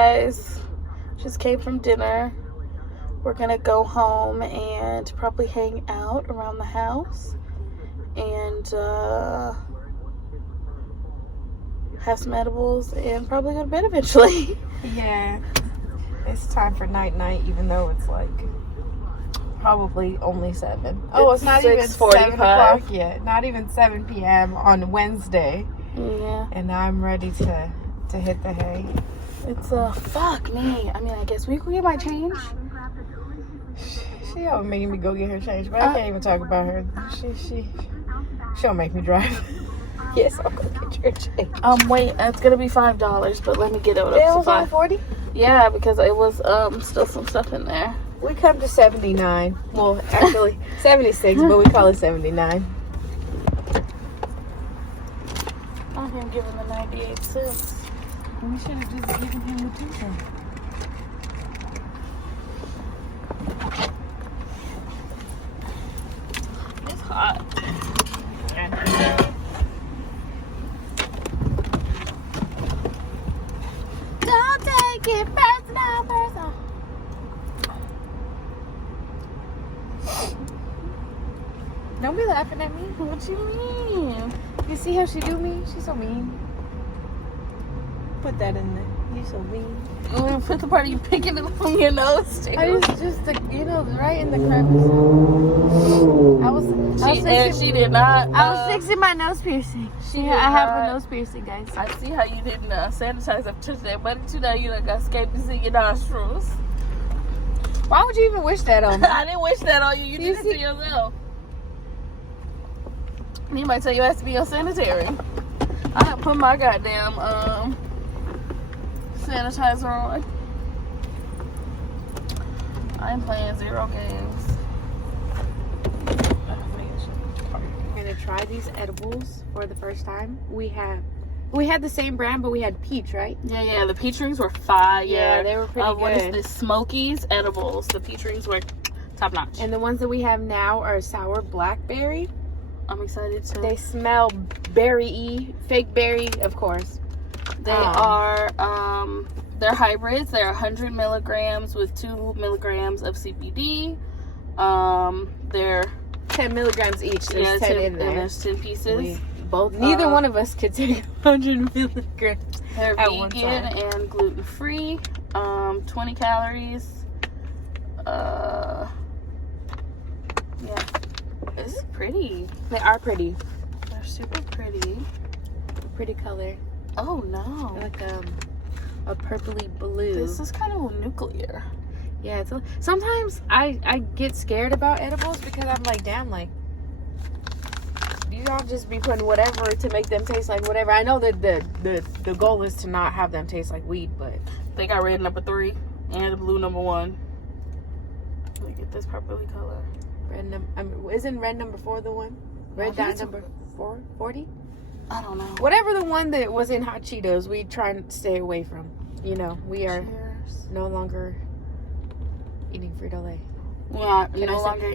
guys. Just came from dinner. We're gonna go home and probably hang out around the house and have some edibles and probably go to bed eventually. Yeah. It's time for night, even though it's like probably only 7. Oh, it's not even 7 o'clock yet. Not even 7 p.m. on Wednesday. Yeah. And I'm ready to hit the hay. It's fuck me. I mean, I guess we could get my change. She always making me go get her change, but I can't even talk about her. She'll make me drive. Yes, I'll go get your change. Wait, it's gonna be $5, but let me get it up to It was only 40? Yeah, because it was still some stuff in there. We come to 79. Well, actually 76, but we call it 79. I didn't give him the 98 cents. We should have just given him the 2 cents. It's hot. Don't take it personal. Don't be laughing at me. What you mean? You see how she do me? She's so mean. Put that in there. You're so mean. Put the part of you picking it on your nose too. I just right in the crevice. She did not. I was fixing my nose piercing. I have a nose piercing, guys. I see how you didn't sanitize up to that, but too now you got scabies in your nostrils. Why would you even wish that on me? I didn't wish that on you. You did it to yourself. You might tell your ass to be unsanitary. I put my goddamn sanitizer on. I am playing 0 games. I'm gonna try these edibles for the first time. We had the same brand, but we had peach, right? Yeah. The peach rings were fire. Yeah, they were pretty good. What is this? Smokies edibles. The peach rings were top notch. And the ones that we have now are sour blackberry. I'm excited to. They smell berry-y, fake berry, of course. They are they're hybrids. They're 100 milligrams with 2 milligrams of CBD. They're 10 milligrams each. There's 10 in there. And there's 10 pieces. Neither one of us could take 100 milligrams. They're vegan and gluten free. 20 calories. Yeah. This is pretty. They are pretty. They're super pretty. Pretty color. Oh no. Like a purpley blue. This is kind of nuclear. Yeah, sometimes I get scared about edibles because I'm like, damn, like, you don't just be putting whatever to make them taste like whatever. I know that the goal is to not have them taste like weed, but they got red number 3 and blue number 1. Let me get this purpley color. Isn't red number 4 the one? Red dot number 40? I don't know. Whatever the one that was in Hot Cheetos, we try and stay away from. You know, we are no longer eating Frito-Lay. Yeah,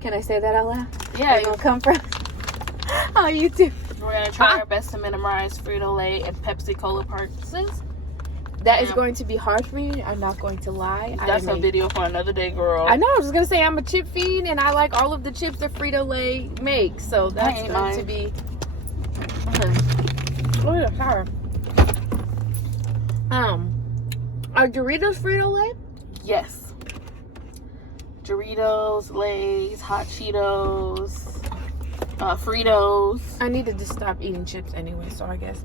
can I say that out loud? Yeah. It's gonna come from on YouTube. We're gonna try our best to minimize Frito-Lay and Pepsi Cola purchases. That is going to be hard for me. I'm not going to lie. That's a video for another day, girl. I know. I was just gonna say I'm a chip fiend, and I like all of the chips that Frito-Lay makes. So that's going to be. Oh yeah, sorry. Are Doritos Frito-Lay? Yes. Doritos, Lay's, Hot Cheetos, Fritos. I need to just stop eating chips anyway. So I guess.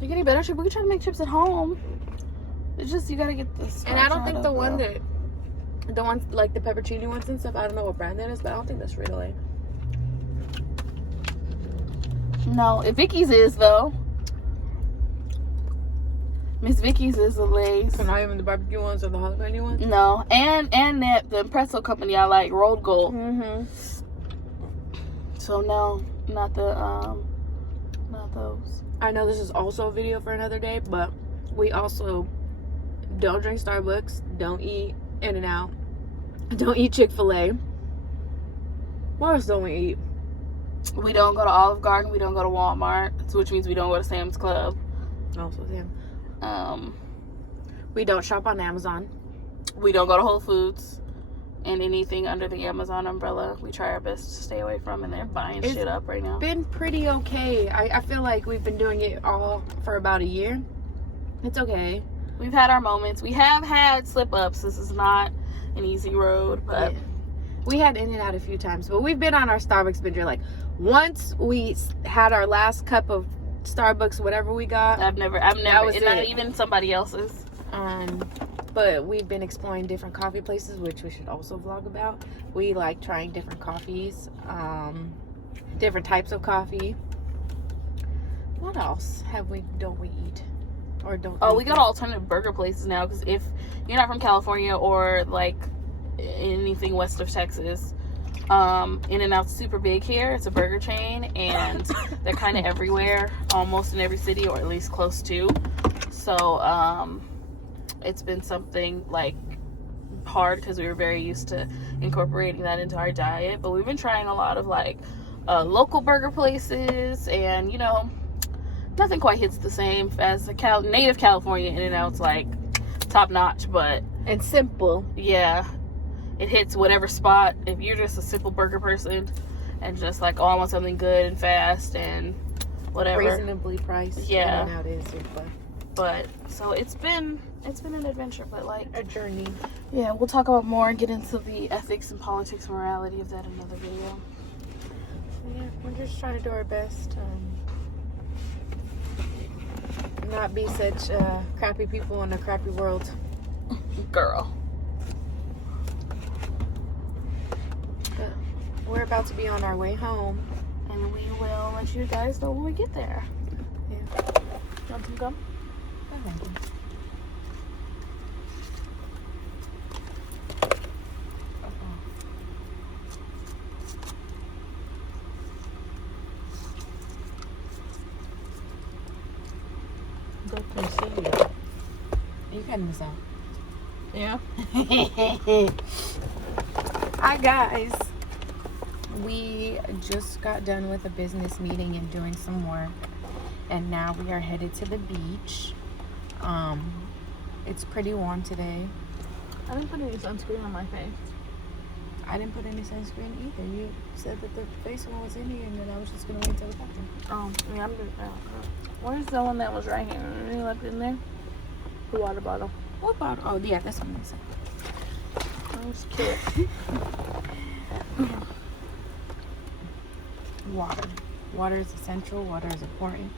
You're getting better chips. We can try to make chips at home. It's just you gotta get this. And I don't think the ones like the pepperoni ones and stuff. I don't know what brand that is, but I don't think that's Frito-Lay. No, Vicky's is though. Miss Vicky's is the Lay's. So not even the barbecue ones or the jalapeno ones. No, and that the pretzel company I like, Rolled Gold. So no, not those. I know this is also a video for another day, but we also don't drink Starbucks, don't eat In-N-Out, don't eat Chick-fil-A. What else don't we eat? We don't go to Olive Garden. We don't go to Walmart, which means we don't go to Sam's Club. Also, Sam. We don't shop on Amazon. We don't go to Whole Foods. And anything under the Amazon umbrella, we try our best to stay away from, and they're buying shit up right now. Been pretty okay. I feel like we've been doing it all for about a year. It's okay. We've had our moments. We have had slip-ups. This is not an easy road, but... Yeah. We had in and out a few times, but we've been on our Starbucks bender. Like, once we had our last cup of Starbucks, whatever we got. I've never, not even somebody else's. But we've been exploring different coffee places, which we should also vlog about. We like trying different coffees, different types of coffee. What else don't we eat? Or don't we got alternative burger places now, because if you're not from California or like anything west of Texas, In-N-Out's super big here. It's a burger chain, and they're kind of everywhere, almost in every city, or at least close to. So it's been something like hard, because we were very used to incorporating that into our diet, but we've been trying a lot of like local burger places, and you know, nothing quite hits the same as the native California In-N-Out's like top notch, but and simple. Yeah, it hits whatever spot. If you're just a simple burger person and just like, oh, I want something good and fast and whatever, reasonably priced. Yeah, In-N-Out is super. But so it's been an adventure, but like a journey. Yeah, we'll talk about more and get into the ethics and politics and morality of that in another video. Yeah, we're just trying to do our best. Not be such crappy people in a crappy world. Girl. But we're about to be on our way home, and we will let you guys know when we get there. Yeah. You want some gum? Thank you. You cutting this out? Yeah. Hi guys. We just got done with a business meeting and doing some work, and now we are headed to the beach. It's pretty warm today. I didn't put any sunscreen on my face. I didn't put any sunscreen either. You said that the face one was in here, and then I was just gonna wait till the bathroom. Oh, yeah, I'm good. Where's the one that was right here? You left in there? The water bottle. What bottle? Oh, yeah, that's what That was cute. Water. Water is essential. Water is important.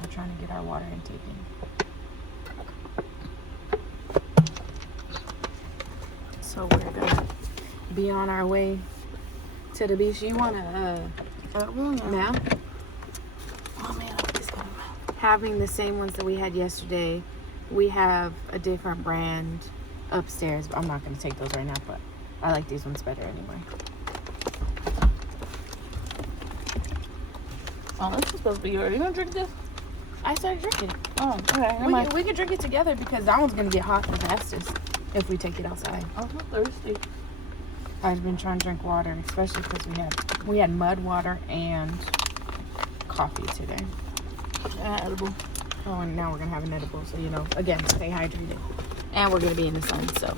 We're trying to get our water intake in. So we're gonna be on our way to the beach. You wanna ma'am? Oh man, it's gonna having the same ones that we had yesterday. We have a different brand upstairs. I'm not gonna take those right now, but I like these ones better anyway. Oh, this is supposed to be yours. Are you gonna drink this? I started drinking. Oh, okay. We can drink it together, because that one's gonna get hot the fastest if we take it outside. I'm so thirsty. I've been trying to drink water, especially because we had mud water and coffee today. Edible. Oh, and now we're gonna have an edible. So, you know, again, stay hydrated. And we're gonna be in the sun, so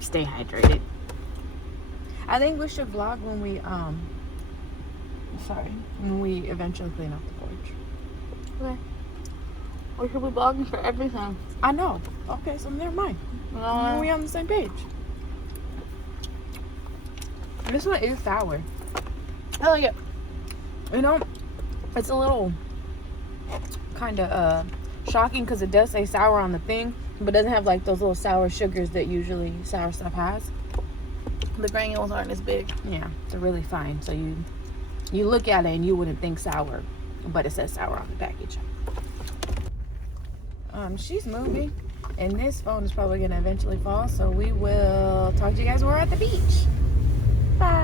stay hydrated. I think we should vlog when we when we eventually clean up the porch. Okay. We should be vlogging for everything. I know. Okay, so never mind. We on the same page. This one is sour. Hell yeah. You know, it's a little kind of shocking, because it does say sour on the thing, but doesn't have like those little sour sugars that usually sour stuff has. The granules aren't as big. Yeah, they're really fine. So you look at it and you wouldn't think sour, but it says sour on the package. She's moving, and this phone is probably gonna eventually fall, so we will talk to you guys when we're at the beach. Bye.